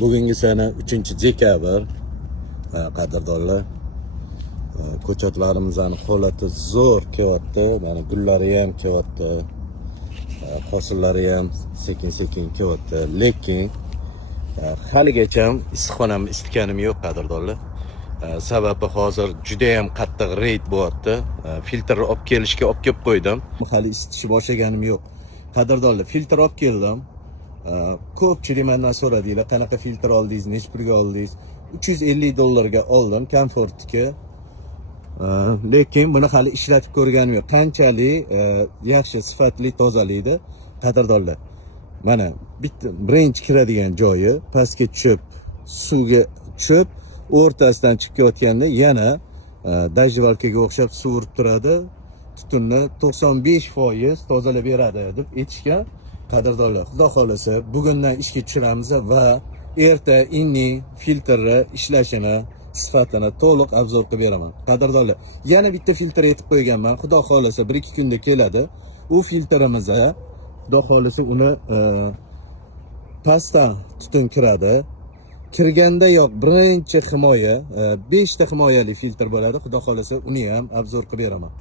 Bugungi sana 3-dekabr, qadrdonlar. Ko'chatlarimizning holati zo'r kelyapti. Mana gullari ham kelyapti. Hosillari ham sekin-sekin kelyapti. Lekin haligacha issiqxonamni isitganim yo'q, qadrdonlar. Sababi hozir juda ham qattiq reyd bo'lyapti. Filtrni olib kelishga olib kelib qo'ydim. Hali isitishni boshlaganim yo'q. Qadrdonlar, filtr olib keldim. Ko'pchilik mendan so'radinglar, qanaqa filtr oldingiz, nech pulga oldingiz? $350 oldim, Comfort'ga. Lekin buni hali ishlatib ko'rganim yo'q. Qanchalik yaxshi, sifatli tozalaydi, qadrdonlar. Mana bitta birinchi kiradigan joyi, pastga tushib, suvga tushib, o'rtasidan chiqib ketganda yana dajvalkaga o'xshab suv urib turadi. Tutunni 95% tozalab beradi deb aytishgan. Qadrdonlar, xudo xolasa bugundan ishga tushiramiz va erta inni filtrni ishlashini, sifatini to'liq obzor qilib beraman. Qadrdonlar, yana bitta filtr aytib qo'yganman. Xudo xolasa 1-2 kunda keladi. U filtrimiz, xudo xolasa uni pastdan tutun kiradi. Kirganda yo'q, birinchi himoya, 5 ta himoyali filtr bo'ladi. Xudo xolasa uni ham obzor qilib beraman.